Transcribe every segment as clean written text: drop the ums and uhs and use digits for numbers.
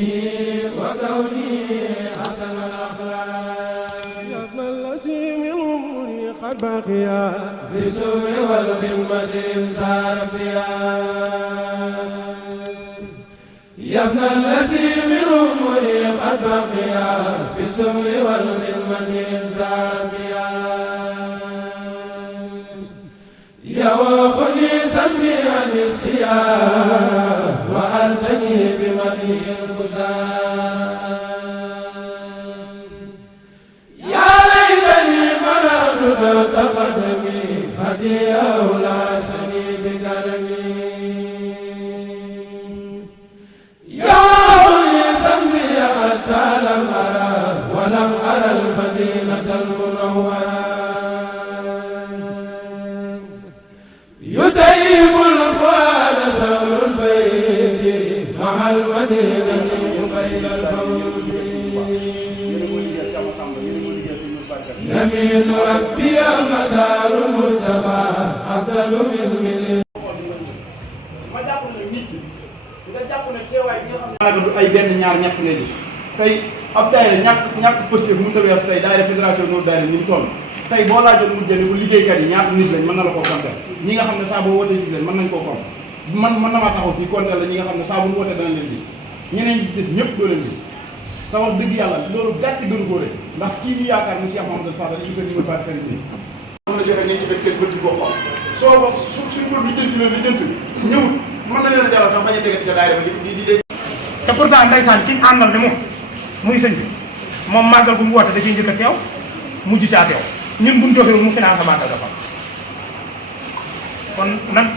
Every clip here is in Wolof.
وكوني حسن الأخلاق يا ابن الذي من أمري قد بقيا في السوء والخدمة إنسان بيا يا ابن الذي من أمري قد بقيا في السوء والخدمة إنسان بيا يوقني سمي عن السياح وأنتني بمدي البسام يا ليتني مررت تقدمي هدي أولى سني بكرمي يوقني سمي حتى لم أرى ولم أرى المدينة المنورة يطيب الفؤاد سور البيت مع المدينة بين الفوج يمين ربي المسار المرتبى أفضل من ma jàpp ne nit ñi nga jàpp ne teewaay bi nga xam ne du ay benn ñaar ñett ngay gis tey ab daayira ñàkk positif mu tawees tey daayira fédération Nour daayira ni mu toll tey boo laajoon mu jënd bu liggéeykat yi ñaata nit lañ mën na la koo compter ñi nga xam ne saa boo wootee gis leen mën nañ koo compter man na maa taxaw fii compter la ñi nga xam ne saa bu ñu wootee dana leen gis ñeneen ñi gis ñëpp doo leen gis te wax dëgg yàlla loolu gàcce gënu ko rek ndax kii ñu yaakaar mu Cheikh Mamadou Fadal yi ñu mën faa xarit nii am na joxe ngeen ci def seen bët bi boppam soo bokk suñu bët bi jënt la li jënt ñëwut mën na leen a jaral sax bañ a tegati ca daayira ba di dégg te pourtant ndeysaan ki ñu àndal ni moom muy sëñ bi moom màggal bu mu woote da ciy njëkk a teew mujj caa teew ñun buñ joxewul mu financé màggal dafa kon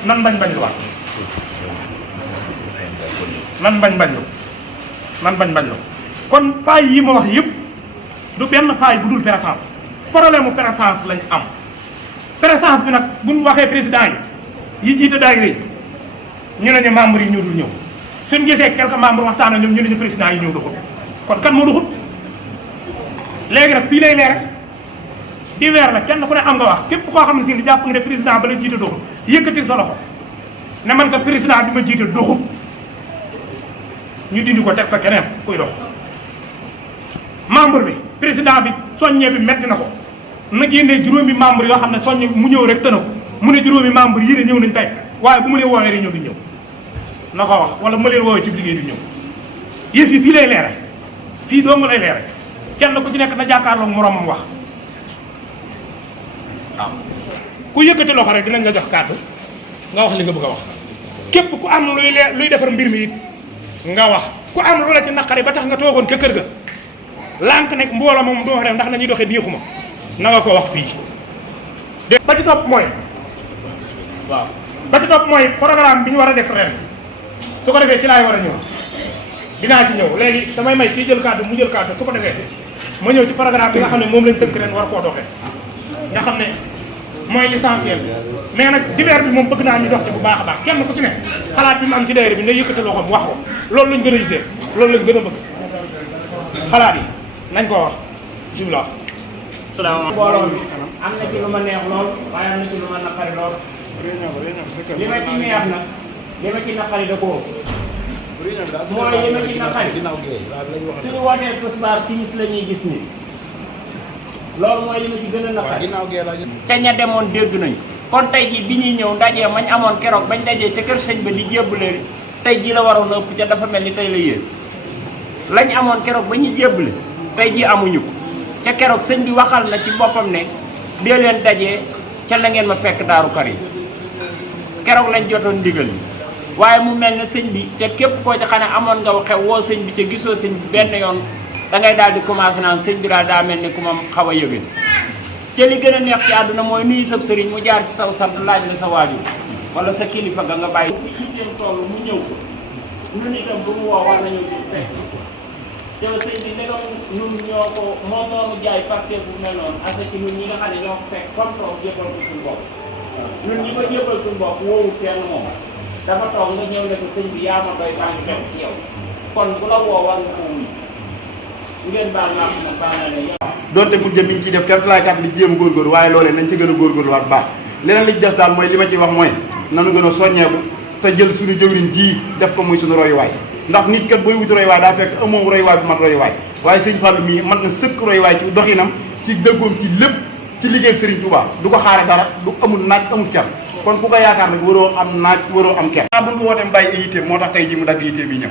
nan bañ lu waat nan bañ lu kon faay yi ma wax yëpp du benn faay bu dul présence problème mu présence lañ am présence bi nag buñ waxee président yi jiite daayira yi ñu ne ñu membres yi ñoo dul ñëw suñ gisee quelques membres waxtaan ak ñoom ñu ne ñu président yi ñëw doxul kon kan moo doxul léegi nag fii lay leer di weer la kenn ku ne am nga wax képp koo xam ne si ni jàpp nga ne président ba la jiite doxul yëkkatil sa loxo ne man ka président bi ma jiite doxul ñu dindi ko teg fa keneen kuy dox membre bi président bi soññee bi metti na ko na génnee juróomi membre yoo xam ne soññe mu ñëw rek tëna ko mu ne juróomi membre yii de ñëw nañ tey waaye bu ma leen woowee rek ñëw duñ ñëw na ko wax wala bu ma leen woowee ci liggéey du ñëw yëf yi fii lay leere fii doo nga lay leere kenn ku ci nekk na jàkkaarloog moroomam wax waaw ku yëkkati loxo rek dinañ nga jox kàddu nga wax li nga bëgg a wax képp ku am luy defar mbir mi it nga wax ku am lu la ci naqari ba tax nga toogoon ca kër ga lànk nekk mbooloo moom du ma dem ndax nañuy doxee biixuma na nga ko wax fii ba ci topp mooy waaw ba ci topp mooy programme bi ñu war a def ren su ko defee ci laay war a ñëw dinaa ci ñëw léegi damay may kii jël kàddu mu jël kàddu su ko defee ma ñëw ci programme bi nga xam ne moom lañ tënk ren war koo doxee nga xam ne mooy l'essentiel mais nag divers bi moom bëgg naa ñu dox ci bu baax a baax kenn ku ci ne xalaat bi mu am ci daayira bi ne yëkkati loxoom wax ko loolu lañ gën a yitee loolu lañ gën a bëgg xalaat yi nañ koo wax bismillah. salaamaaleykum mbooloo mi am na ci lu ma neex lool waaye am na ci lu ma naqari lool li ma ci neex nag li ma ci naqari da koo mooy li ma ci naqari suñu wootee tisbaar timis la ñuy gis ni loolu mooy li ma ci gën a naqari ca ña demoon dégg nañ kon tey ji bi ñuy ñëw ndaje mañ amoon keroog bañ dajee ca kër sëñ ba di jébbale tey ji la waroon a ëpp ca dafa mel ni tey la yées lañ amoon keroog ba ñu jébbale tey ji amuñu ko ca keroog sëñ bi waxal na ci boppam ne dee leen dajee ca la ngeen ma fekk Daaru Karim keroog lañ jotoon ndigal yi waaye mu mel ne sëñ bi ca képp koo ca xam ne amoon nga xew woo sëñ bi ca gisoo sëñ bi benn yoon da ngay daal di commencé naan sëñ bi daal daa mel ni ku ma xaw a yëgal ca li gën a neex ci àdduna mooy nuyu sab sëriñ mu jaar ci saw sant laaj la sa waajur wala sa kilifa ga nga bàyyi fi xiiteen toll mu ñëw ñun itam bu mu woo war nañu fekk te sëñ bi ndegam ñun ñoo ko moom moomu jaay parce bu mel noonu asa ci ñun ñi nga xam ne ñoo ko fekk comme toog jébbal ko suñu bopp ñun ñi ko jébbal suñu bopp woowu kenn moom dafa toog nga ñëw ne ko sëñ bi yaa ma doy baa ngi dem ci yow kon bu la woo war nga ko wuy ngeen baal naa ko baal na ne yow donte bu jëm mi ngi ciy def kenn laay kat li jéem a góorgóorlu waaye loolee nañ ci gën a góorgóorlu waat baax leneen li ci des daal mooy li ma ci wax mooy nanu gën a soññeeku te jël suñu jëwriñ ji def ko muy suñu royuwaay ndax nit kat booy wuti royuwaay daa fekk amoo royuwaay bu mat royuwaay waaye sëñ Fallou mii mat na sëkk royuwaay ci doxinam ci dëggoom ci lépp ci liggéey Serigne Touba du ko xaare dara du amul naaj amul ker kon ku ko yaakaar nag waroo am naaj waroo am ker bu ñu ko wootee bàyyi ay yitteem moo tax tey ji mu dagg yitteem yi ñëw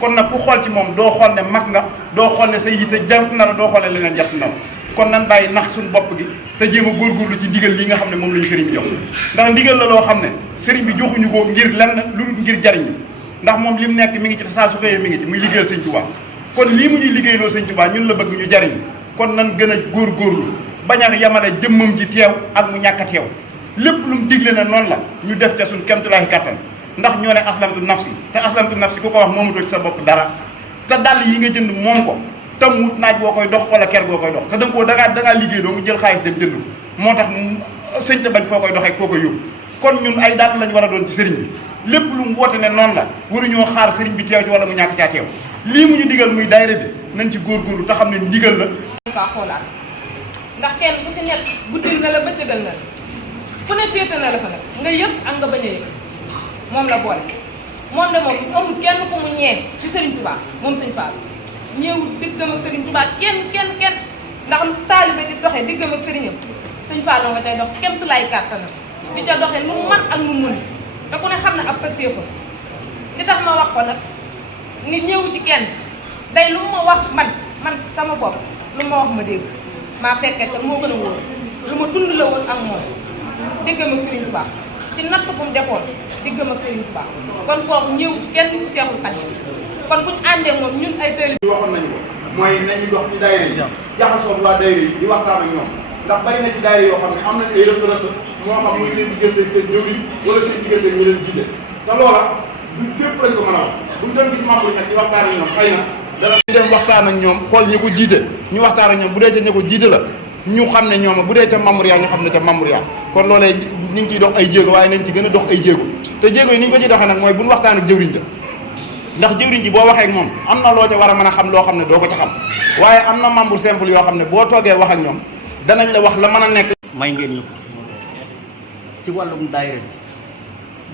kon nag ku xool ci moom doo xool ne mag nga doo xool ne say yitte jant na la doo xool ne leneen jant na la kon nan bàyyi nax suñu bopp gi te jéem a góorgóorlu ci ndigal li nga xam ne moom la ñu sëriñ bi jox ndax ndigal la loo xam ne sëriñ bi joxuñu ko ngir lenn lu dul ngir jariñu ndax moom li mu nekk mi ngi ci te saa su xëyee mi ngi ci muy liggéeyal sëñ Touba kon lii mu ñuy liggéeyloo sëñ Touba ñun la bëgg ñu jariñu kon nan gën a góorgóorlu bañ a yamale jëmmam ji teew ak mu ñàkk a teew lépp lu mu digle na noonu la ñu def ca suñ kemtulaahi kattan ndax ñoo ne aslamtu nafsi te aslamtu nafsi ku ko wax moomatoo ci sa bopp dara te dàll yi nga jënd moom ko tam wut naaj boo koy dox wala ker boo koy dox te danga koo dangaa liggéey doo nga jël xaalis dem jënd moo tax sëñ te bañ foo koy doxee foo koy yóbbu kon ñun ay dàll lañ war a doon ci sëriñ bi lépp lu mu woote ne noonu la waruñoo xaar sëriñ bi teew ci wala mu ñàkk caa teew lii mu ñu digal muy daayira bi nañ ci góorgóorlu te xam ne ndigal la kaa xoolaat ndax kenn ku si nekk guddil na la bëccëgal na la fu ne féete na la fa nag nga yëg ak nga bañ a yëg moom la boole moom de moom amul kenn ku mu ñee ci Serigne Touba moom Sëñ Fall ñeewul diggam ak Serigne Touba kenn ndax taalibe di doxee diggam ak Serigne Sëñ Fall nga tey dox kémtu lay kàttanam di ca doxee lu man ak lu mën te ku ne xam ne ab paseefa li tax ma wax ko nag nit ñëwu ci kenn day lu ma wax man sama bopp lu ma wax ma dégg maa fekkee te moo gën a wóor lu ma dund la woon ak moom diggam ak Serigne Touba ci natt bu mu defoon diggam ak Serigne Touba kon kooku ñëw kenn ci Seexul Xadiim kon buñu àndee moom ñun ay tëli waxoon nañu ko mooy nañu dox ci daayira yi jaxasoo waa daayira yi di waxtaan ak ñoom ndax bari na ci daayira yoo xam ne am nañ ay rëq-rëq moo xam muy seen diggante seen jëwriñ wala seen diggante ñu leen jiite te loola du fépp lañ ko mën a wax buñ doon gis membre yi nag di waxtaan ak ñoom xëy na dana ñu dem waxtaan ak ñoom xool ñi ko jiite ñu waxtaan ak ñoom bu dee ca ñi ko jiite la ñu xam ne ñoom bu dee ca membre yaa ñu xam ne ca membre yaa kon loolee ñu ngi ciy dox ay jéego waaye nañ ci gën a dox ay jéego te jéego yi ni ñu ko ciy doxee nag mooy buñ waxtaan ak jëwriñ ja ndax jëwriñ ji boo waxee ak moom am na loo ca war a mën a xam loo xam ne doo ko ca xam waaye am na membre simple yoo xam ne boo toogee wax ak ñoom danañ la wax la mën a nekk may ngeen ñu ci wàllum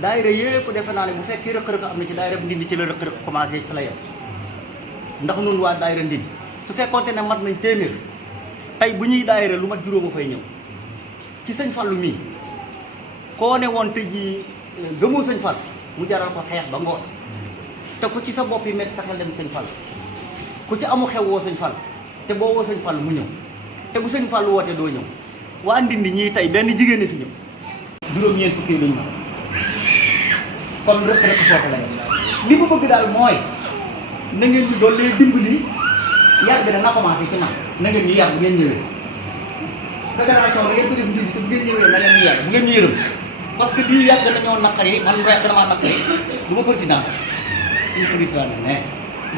daayira yëpp defe naa ne bu fekkee rëq-rëq am na ci daayira bu Ndindi ci la rëq-rëq commencé ci la yem ndax nun waa daayira Ndindi su fekkoonte ne mat nañ téeméer tey bu ñuy daayira lu mat juróoma fay ñëw ci sëñ Fallu mii koo ne woon te ji gëmoo sëñ Fall mu jaral ko xeex ba ngoon te ku ci sa bopp yi metti sa xel dem sëñ Fall ku ci amu xew woo sëñ Fall te boo woo sëñ Fall mu ñëw te bu sëñ Fall woote doo ñëw waa Ndindi ñii tey benn jigéen ñi fi ñëw juróom-ñeent fukki lañu kon rek foofu la li mu bëgg daal mooy na ngeen ñu doon lee dimbali yar bi na commencé ci man na ngeen ñu yar bu ngeen ñëwee fédération da ngeen ko def Ndindi te bu ngeen ñëwee na ngeen ñu yar bu ngeen ñu yërëm parce que lii yàgg nañoo naqari man yàgg na maa naqari du ma président suñu président ne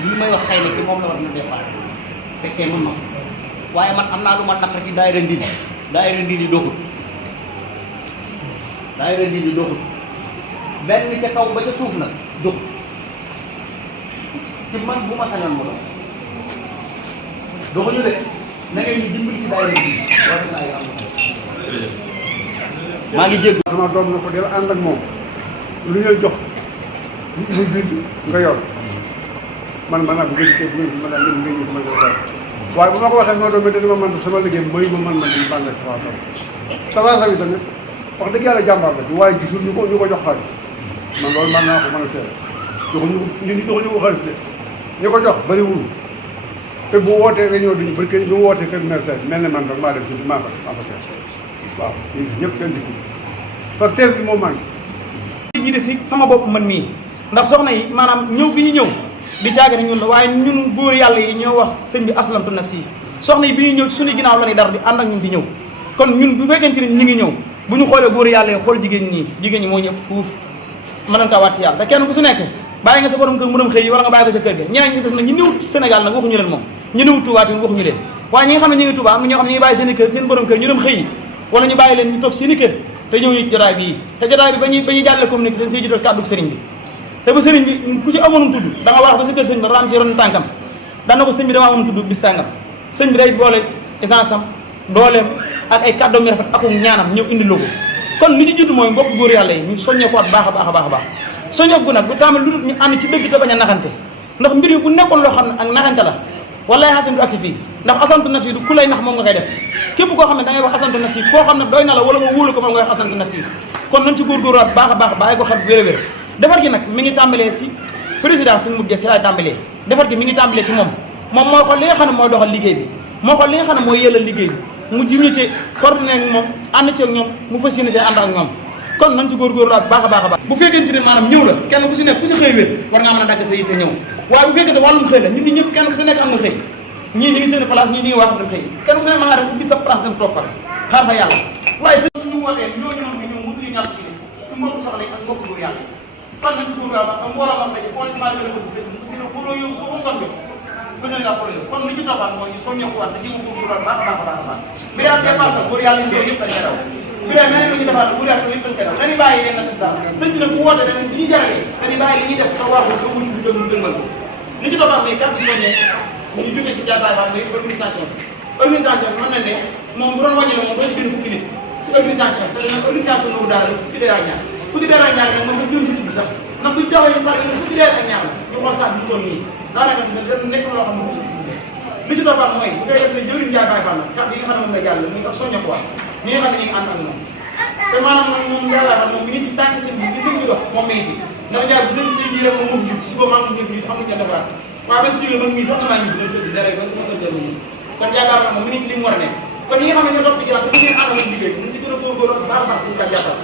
lii may wax xëy na ci moom la war na départ fekkee mën na waaye man am naa lu ma naqari ci daayira Ndindi doxul daayira Ndindi doxul benn ca kaw ba ca suuf nag doxul ci man bu ma sañoon mu dox doxuñu de na ngeen ñu dimbali ci daayira Ndindi war na ay am maa ngi jégg sama doom na ko del ànd ak moom lu ñuy jox muy bind nga yor man naa bu ngeen bu ngeen mën a ngeen ñu ko may ko dara waaye bu ma ko waxee moo doon dama man sama liggéey mooy ma man di bànne Tafa Sow tamit wax dëgg yàlla jàmbaar la waaye gisul ñu ko jox xaalis man loolu man naa ko mën a seere joxuñu ko xaalis de ñu ko jox bëri wul te bu wootee réunion duñu bëri kër bu wootee kër maire mel ne man rek maa def ci maa fa waaw ñëpp kenn di ko parce que bi moom manqué ji de si sama bopp man mii ndax soxna yi maanaam ñëw bi ñu ñëw di caagane ñun la waaye ñun góor yàlla yi ñoo wax sëñ bi aslamtu nafsi soxna yi bi ñu ñëw ci suñu ginnaaw la ñuy dara di ànd ak ñun di ñëw kon ñun bu fekkente ni ñi ngi ñëw bu ñu xoolee góor yàlla yi xool jigéen ñi moo ñëpp fuuf mën nañ kaa waat ci yàlla te kenn ku su nekk bàyyi nga sa borom kër mu dem xëy yi wala nga bàyyi ko sa kër ga ñeneen ñi des nag ñu néwut Sénégal nag waxuñu leen moom ñu néwut Touba tamit waxuñu leen waaye ñi nga xam ne ñu ngi Touba am na ñoo xam ne ñu ngi bàyyi seen i kër seen borom kër ñu dem xëy yi wala ñu bàyyi leen ñu toog seen i kër te ñëw ñu jotaay bii te jotaay bi ba ñuy jàllale communiqué dañ siy jiital kàddu sëriñ bi te ba sëriñ bi ku ci amoon tudd da nga wax ba sa kër sëriñ ba ram ci ron tànkam daan na ko sëñ bi dama amoon tudd bis sàngam sëñ bi day boole essence am dooleem ak ay kàddoom yu rafet ak ñaanam ñëw indi logo kon li ci jiitu mooy mbokk góor yàlla yi ñu soññee ko at baax a baax a baax a baax soññee gu nag bu taamal lu dul ñu ànd ci dëgg te bañ a naxante ndax mbir yi bu nekkoon loo xam ne ak naxante la wallaay xasan du agsi fii ndax asantu nafsi du ku lay nax moom nga koy def képp koo xam ne da ngay wax asantu nafsi koo xam ne doy na la wala nga wóolu ko moom nga wax asantu nafsi kon nañ ci góorgóorluwaat baax a baax bàyyi ko xel wér a wér defar gi nag mi ngi tàmbalee ci président suñu mujjee si laay tàmbalee defar gi mi ngi tàmbalee ci moom mooy xool li nga xam ne mooy doxal liggéey bi moo xool li nga xam ne mooy yëlal liggéey bi mu jëm ñu ci coordonné ak moom ànd ci ak ñoom mu fas yéene see ànd ak ñoom kon nañ ci góorgóorluwaat baax a baax a baax bu fekkente ne maanaam ñëw la kenn ku si nekk ku si xëy wér war ngaa mën a dagg sa yitte ñëw waaye bu fekkente wàllum xëy la ñun ñi ñëpp kenn ku si nekk am nga xëy ñii ñi ngi seen place ñii ñi ngi wax dem xëy kenn ku si nekk mën ngaa def ubbi sa place dem toog fa xaar fa yàlla waaye suñu wootee ñooñu noonu ñëw mu tuñu ñàkk ci su mbokku soxla yi ak mbokku góor yàlla kon nañ ci góorgóorluwaat ak mbooloo wax daje point ciment dëgg bëgg seen si boo yow su ko ngoon bi bëgg nga problème kon li ci toppaat mooy ñu soññeekuwaat te jéem a góorgóorluwaat baax a baax a baax a baax bi daal dépassé góor yàlla ñu yëpp dañ koy daw su dee meneen lu ñu defaat góor yàlla yëpp dañ koy daw dañuy bàyyi leen nag daal sëñ bi nag bu woote dañ li ñuy jaralee dañuy bàyyi li ñuy def te waxu ba wuñ ñu déglu dëngal ko li ci toppaat mooy kàddu soññee ñu jógee si jàppaay wax mooy organisation bi mën na ne moom bu doon wàññi la moom doo ci gën fukki nit si organisation te dana organisation nooru daal fukki dee ak ñaar nag moom ba si si tudd sax ndax buñ doxee si sax fukki dee ak ñaar la ñu xool sax bi ñu toll nii daanaka nekk loo xam ne mosu li ci toppaat mooy bu koy def ne jëwriñ Ndiaye Baye Fall kàddu yi nga xam ne moom la jàll muy tax soñña ko waat ñi nga xam ne ñu ngi ànd ak moom te maanaam moom Ndiaye Baye Fall moom mi ngi ci tànk seen bi li seen bi dox moom mi ngi ci ndax Ndiaye bu seen ji rek moom moo jub suba maa ngi jub xam nga defaraat waaye ba si jógee man mii sax damaa ñibbi dem sëbi dara ba sama kër jël ñi kon yaakaar naa moom mi ngi ci li mu war a nekk kon ñi nga xam ne ñoo topp ci ginnaaw dafa ngeen ànd ak liggéey ñu ci gën a góorgóorlu baax a baax suñu ko jàppal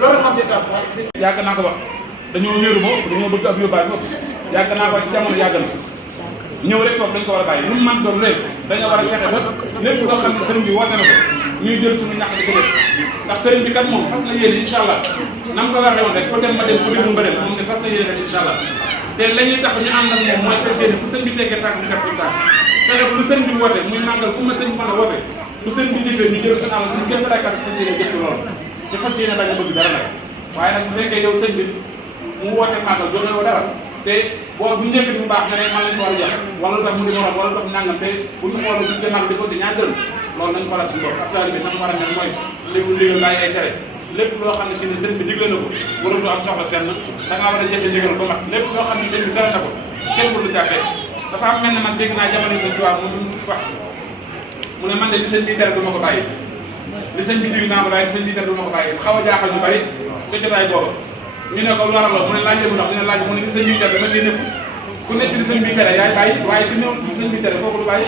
loolu rek mam jëkkaat yàgg naa ko wax dañoo wéeru mo dañoo bëgg ab yóbbaay bopp yàgg naa ko ci jamono yàgg na ñëw rek toog dañ ko war a bàyyi lu mu mën doon léegi dañoo war a fexe ba lépp loo xam ne sëriñ bi woote na ko ñuy jël suñu ñàkk di ko def ndax sëriñ bi kat moom fas na yéene incha allah na mu ko waxee woon rek ko dem ma dem ko demul ba dem moom ne fas na yéene rek incha allah te la ñuy tax ñu ànd ak moom mooy fas yéene fu sëriñ bi teggee tànk ñu def suñu tànk fexe lu sëriñ bi woote muy màggal ku ma sëriñ mën a woote lu sëriñ bi jëfee ñu jël suñu àll suñu képp raykat fas yéene jëf loolu te fas yéene bañ a bëgg dara nag waaye nag bu fekkee yow sëñ bi mu woote màggal doonoo dara te boo bu njëkk bu baax nga ne man lañ ko war a jox wala lu tax mu di morom wala lu tax nangam te bu ñu xool bu seen mag di ko ci ñaar dërëm loolu nañ xoolaat suñu bopp ak taalibe bi nam war a mel mooy léegi ndigal laay ay tere lépp loo xam ne si ne sëriñ bi digle na ko waratu am soxla fenn da ngaa war a jëfe ndigal ba mat lépp loo xam ne sëriñ bi tere na ko kenn lu jàppee dafa am mel ne man dégg naa jamono sëñ Tuubaa mu wax mu ne man de li sëñ bi tere du ma ko bàyyi li sëñ bi dig naa ko bàyyi li sëñ bi tere du ma ko bàyyi xaw a jaaxal ñu bari ca jotaay booba ñu ne ko lu waral la mu ne laaj mu ndax ñu ne laaj mu ne li sëñ bi tere dama cee nekk ku nekk ci li sëñ bi tere yaay bàyyi waaye ku néew ci li sëñ bi tere kooku du bàyyi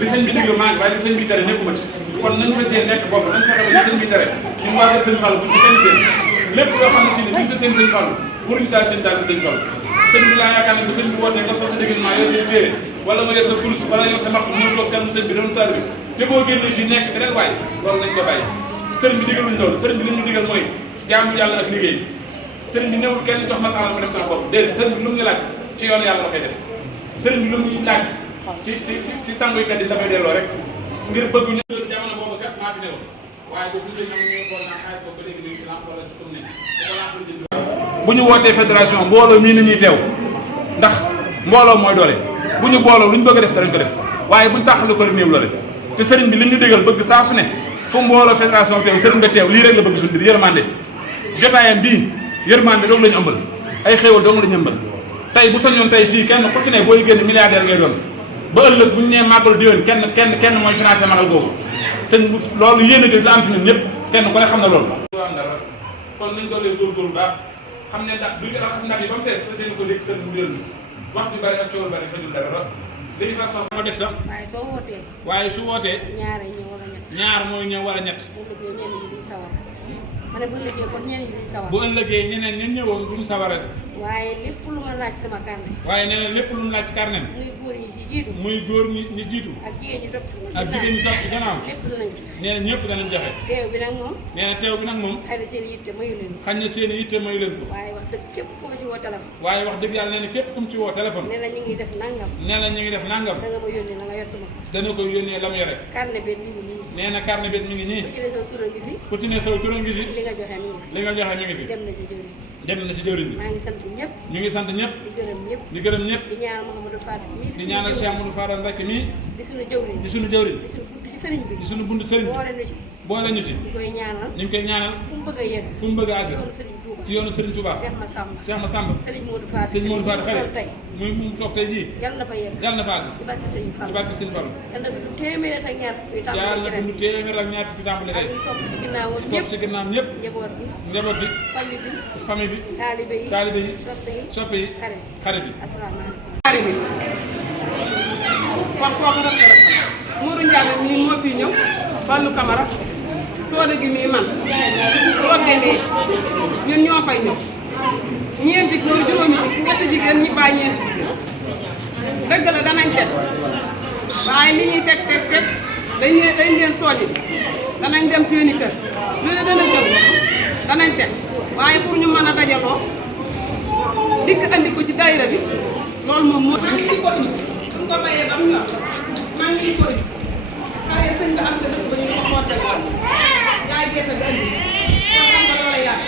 li sëñ bi digle maa ngi waaye li sëñ bi tere nekkuma ci kon nañ fa seen nekk foofu nañ fexe ba li sëñ bi tere ñu waa kër sëñ Fall bu ñu seen seen lépp loo xam ne si ne ñu ngi seen sëñ Fall waruñu saa seen daal sëñ Fall sëñ bi laa yaakaar ne bu sëñ bi wootee nga sotti dégg maa yor say téere wala nga yor sa kurus wala yor sa maxtu mu toog kenn sëñ bi doon taal bi te boo génnee fii nekk beneen waay loolu nañ ko bàyyi sëriñ bi digaluñ loolu sëriñ bi li ñu digal mooy jaamu yàlla ak liggéey sëriñ bi newul kenn jox masala ma def sama bopp déedéet sëriñ bi lu mu ñu laaj ci yoonu yàlla la koy def sëriñ bi lu mu ñu laaj ci sanguykat yi dafay delloo rek ngir bëgg ñu jamono boobu kat maa fi newoon waaye ba suñu jëm ñu xool naa xaalis boobu ba léegi ñu ci lamp wala ci tourné bu ñu wootee fédération mbooloo mii nañuy teew ndax mbooloo mooy doole bu ñu booloo lu ñu bëgg a def danañ ko def waaye buñ tàqali ko rek néew loole te sëriñ bi li ñu dégal bëgg saa su ne fu mbooloo fédération teew sëriñ ba teew lii rek la bëgg suñu biir yërmande jotaayam bii yërmande doog lañu ëmbal ay xéewal doog lañu ëmbal tey bu sañoon tey fii kenn ku ci ne booy génn milliardaire ngay doon ba ëllëg bu ñu nee màggal diwén kenn mooy financé magal googu sëñ bu loolu yéene te la am ci ñun ñëpp kenn ku ne xam na loolu am dara kon nañ doolee góorgóorlu baax xam ne ndax duñu raxas ndab yi ba mu fees fas yéene ko dégg sën mu dellu wax bi bari ak coow bari fajul dara dañuy fas ko def sax waaye su wootee ñaar mooy ñëw wala ñett bu ëllëgee ñeneen ñen ñëwoon duñ sawarate waaye lépp lu ma laaj sama carnet waaye nee na lépp lu mu laaj ci carnet muy góor ñi ci jiitu muy góor ñi jiitu ak jigéen ñi topp ak jigéen ñi topp ci gannaaw lépp danañ ci nee na ñëpp danañ joxe teew bi nag moom nee na teew bi nag moom xëy na seen yitte mayu leen xañ na seen yitte mayu leen ko waaye wax dëgg képp ku ma ci woo téléphone waaye wax dëgg yàlla nee na képp ku mu ci woo téléphone nee na ñu ngi def nangam nee na ñu ngi def nangam danga ma yónnee la nga yor sama dana ko yónnee la mu yore carnet bi mi ngi nii nee na carnet bi mi ngi nii ku ci ne sa tur a ngi fi ku ci ne sa tur a ngi fi li nga joxe mi ngi fi li nga joxe mi ngi fi dem na ci jëriñ dem na si jëriñ bi maa ngi sant ñëpp ñu ngi sant ñëpp di gërëm ñëpp di gërëm ñëpp di ñaanal Mouhamadou Fadal mii di ñaanal Cheikh Amadou Fadal Mbacke mii di suñu jëwriñ di suñu jëwriñ di suñu buntu ci sëriñ bi di suñu buntu sëriñ bi boole na ci boole ñu si. ñu koy ñaanal. ñu ngi koy ñaanal. fu mu bëgg a yegg. fu mu bëgg a àgg. ci yoonu Serigne Touba. Cheikh Massamba. Cheikh Massamba. Serigne Modou Fall. Serigne Modou Fall xarit. tey. mu toog tey jii. yàlla na fa yegg. yàlla na fa àgg. ci barke Serigne Fall. ci barke Serigne Fall. yàlla na du téeméer ak ñaar fukki tàmbali. yàlla na du téeméer ak ñaar fukki tàmbali tey. ak ñu topp ci ginnaawam ñëpp. topp ci ginnaawam ñëpp. njaboot bi. njaboot bi. famille bi. taalibe yi. taalibe yi. soppe yi. xarit yi. asalaamaaleykum. kon kooku rek la Mourou Ndiaye mii moo fi ñëw Fallou Camara Soda gi mii man Robe mii ñun ñoo fay ñëw ñeenti góor juróomi ci ñetti jigéen ñi bàyyi ñeenti jigéen dëgg la danañ teg waaye li ñuy teg dañ leen sooji danañ dem seeni kër lu ne dana jëm danañ teg waaye pour ñu mën a dajaloo dikk andi ko ci daayira bi loolu moom moo man ngi ko indi suñ ko bayee ba mu ñor man ngi ko indi xale sëñ bi am sa dëkk ba ñu ko xootal jaay gerte bi andi xam nga loola yàgg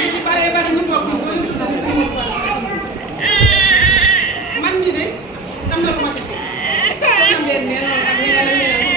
li ci baree bari ñu toog ñu doon ci man ñi de am na lu ma defee ko na mbeen mais noonu ak ñeneen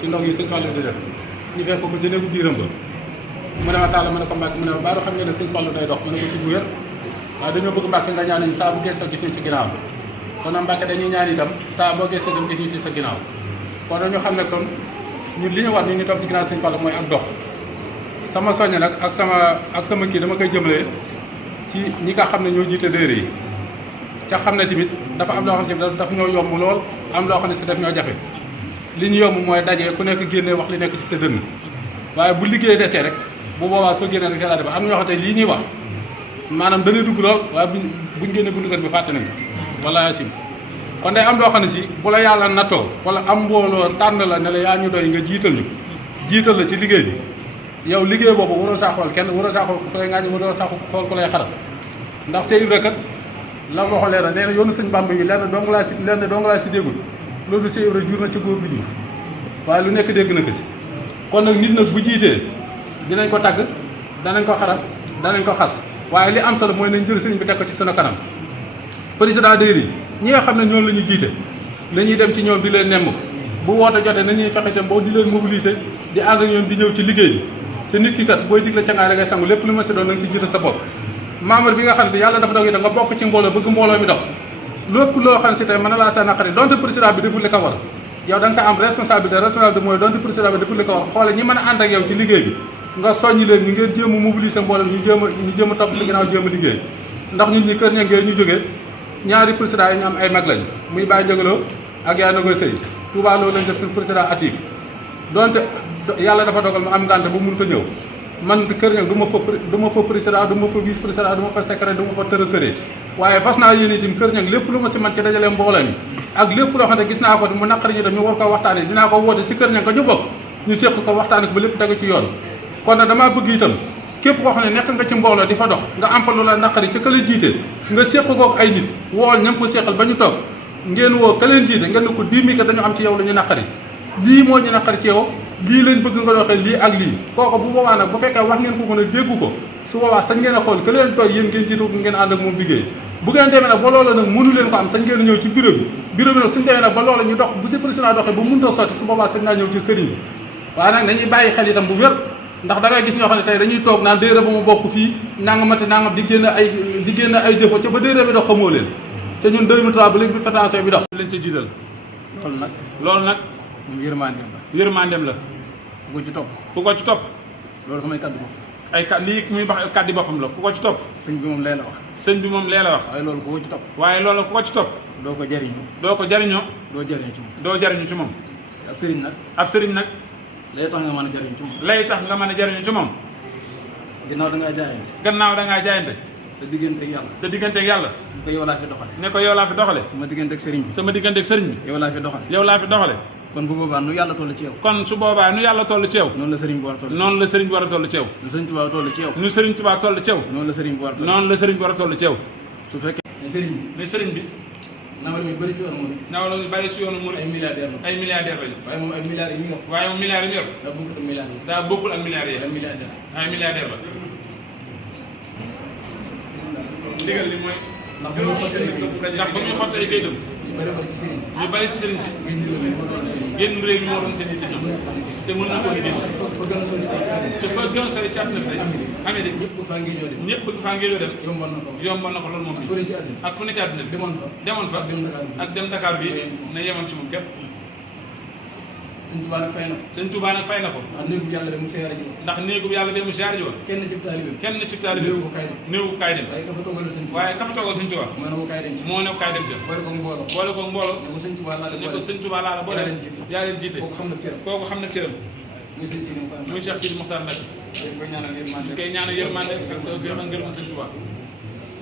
ci ndog yi sëñ Fallou di def ñu fekk ko ci néegu biiram ba mu ne ma Talla ma ne ko Mbacke mu ne ma baaru xam nga ne sëñ Fallou day dox ma ne ko ci bu wér waaye dañoo bëgg Mbacke nga ñaan ñu saa bu geesoo gis ñu ci ginnaaw kon nag Mbacke dañuy ñaan itam saa boo geesoo itam gis ñu ci sa ginnaaw kon ñu xam ne kon ñun li ñu war ñu ngi topp ci ginnaaw sëñ Fallou mooy ak dox sama soññ nag ak sama kii dama koy jëmale ci ñi nga xam ne ñoo jiite déere yi ca xam ne tamit dafa am loo xam ne si daf ñoo yomb lool am loo xam ne si daf ñoo jafe li ñu yomb mooy daje ku nekk génne wax li nekk ci sa dënn waaye bu liggéey desee rek bu boobaa soo génnee rek sa daal am na ñoo xam ne lii ñuy wax maanaam dañuy dugg lool waaye buñ génne buntu kër bi fàtte nañ ko wala asim kon day am loo xam ne si bu la yàlla nattoo wala am mbooloo tànn la ne la yaa ñu doy nga jiital la ci liggéey bi yow liggéey boobu waroo saa xool kenn waroo saa xool ku lay ngaañi waroo saa xool ku lay xaral ndax Seydou rek kat la waxoon leer na nee na yoonu sëñ Bamba yi lenn dong laa si déggul loolu Seydou rek jur na ci góor bi jur waaye lu nekk dégg na ko si kon nag nit nag bu jiitee dinañ ko tagg danañ ko xaral danañ ko xas waaye li am solo mooy nañ jël sëñ bi teg ko ci sunu kanam président déeri ñi nga xam ne ñoom la ñu jiite nañuy dem ci ñoom di leen nemm bu woote jotee nañuy fexe itam boo di leen mobiliser di ànd ak ñoom di ñëw ci liggéey bi te nit ki kat booy digle ca ngaay da ngay sangu lépp lu ma si doon na nga si jiital sa bopp membre bi nga xam ne yàlla dafa doog itam nga bokk ci mbooloo bëgg mbooloo mi dox lépp loo xam ne si tey mën na laa sa naqari donte président bi deful li ko war yow da nga sa am responsabilité mooy donte président bi deful li ko war xoole ñi mën a ànd ak yow ci liggéey bi nga soññi leen ñu ngeen jéem a mobiliser mbooloo ñu jéem a topp si ginnaaw jéem a liggéey ndax ñun ñi kër ñangee ñu jógee ñaari président yi ñu am ay mag lañ muy Baye Ndiogalo ak yaa na koy sëy Touba loolu lañ def suñu président actif donte yàlla dafa dogal ma am ngànt ba mun ko ñëw man kër ñang du ma fa président du ma fa vice président du ma fa secrétaire du ma fa trésorier waaye fas naa yéene itam kër ñang lépp lu ma si man ci dajale mbooloo mi ak lépp loo xam ne gis naa ko mu naqari ñu dem ñu war ko waxtaane dinaa ko woote ci kër ñang ko ñu bokk ñu séq ko waxtaane ko ba lépp tegu ci yoon kon nag damaa bëgg itam képp koo xam ne nekk nga ci mbooloo di fa dox nga am fa lu la naqari ci ka la jiite nga séq kook ay nit woo ñam ko séqal ba ñu toog ngeen woo ka leen jiite ngeen ne ko 10 000 que dañu am ci yow la ñu naqari lii moo ñu naqari ci yow lii lañ bëgg nga doxee lii ak lii kooku bu boobaa nag bu fekkee wax ngeen ko mën a déggu ko su boobaa sañ ngeen a xool ka leen tooy yéen ngeen jiitu ngeen ànd ak moom liggéey bu ngeen demee nag ba loola nag mënu leen ko am sañ ngeen a ñëw ci bureau bi nag suñu demee nag ba loola ñu dox bu si président doxee ba mënut a sotti su boobaa sañ naa ñëw ci sëriñ bi waaye nag dañuy bàyyi xel itam bu wér ndax da ngay gis ñoo xam ne tey dañuy toog naan déere ba mu bokk fii nangamati nangam di génn ay défaut ca ba déere bi dox xamoo leen te ñun 2003 ba léegi bi fédération bi dox leen ca jiital loolu nag yërmandeem la ku ko ci topp loolu samay kaddu ay lii muy wax kaddi boppam la ku ko ci topp sëñ bi moom lee la wax waaye loolu ku ko ci topp doo ko jariñoo doo jariñu ci moom ab sëriñ nag lay tax nga mën a jariñ ci moom. lay tax nga mën a jariñu ci moom. ginnaaw da ngaa jaayante. gannaaw da ngaa jaayante. sa diggante ak yàlla. sa diggante ak yàlla. ne ko yow laa fi doxale. ne ko yow laa fi doxale. sama diggante ak sëriñ bi. sama diggante ak sëriñ bi. yow laa fi doxale. yow laa fi doxale. kon bu boobaa nu yàlla toll ci yow. kon su boobaa nu yàlla toll ci yow. noonu la sëriñ bi war a toll. noonu la sëriñ bi war a toll ci yow. nu sëriñ Tuubaa toll ci yow. nu sëriñ Tuubaa toll ci yow. noonu la sëriñ bi war a toll. noonu la sëriñ bi war a toll ci yow. su fekkee ne sëriñ bi. ne sëriñ bi. nawal mi bëri ci yoonu murid. nawal mi bëri ci yoonu murid. ay milliardaire la. ay milliardaire lañu. waaye moom ay milliards yi mu yor. waaye moom milliards yi mu yor. daa bokkul ak milliards yi. daa bokkul ak milliards yi. ay milliardaire. ay milliardaire la. ndigal li mooy. ndax bu ñu xottee ay kayit. ndax ba muy xottee ay kayitam. ñu bëri ci sëriñ si. ñu bëri ci sëriñ si. génn réew mi moo doon seen yitte ñoom. te mën na ko liggéey. fa gën a sori te fa gën a sori ci àdduna bi tey. Amérique ñëpp bëgg faa ngéejoo dem. ñëpp bëgg faa ngéejoo dem. yomboon na ko. yomboon na ko loolu moom bi. fu ne ci àdduna. ak fu ne ci àdduna bi. demoon fa. ak dem Dakar bi na yemoon ci moom képp. Sëñ Tuubaa nag fay na ko. Sëñ Tuubaa nag fay na ko. ndax néegu yàlla de mu siyaare ji woon. ndax néegu yàlla de mu siyaare ji woon. kenn ci taalibe. kenn ci taalibe. néewu ko kaay dem. néewu ko kaay dem. waaye ka fa toogal Sëñ Tuubaa. waaye ka fa toogal Sëñ Tuubaa. moo ne ko kaay dem ci. moo ne ko kaay dem ci. boole ko mbooloo. boole ko mbooloo. ne ko Sëñ Tuubaa laa la boole. ne ko Sëñ Tuubaa laa la boole. yaa leen jiite. kooku xam na këram. kooku xam na këram. muy Sëñ Sidi Muxtaar. muy Cheikh Sidi Muxtaar Mbacke. dañ koy ñaanal yërmande. dañ koy ñaanal yërmande ak ngërëm Sëñ Tuubaa.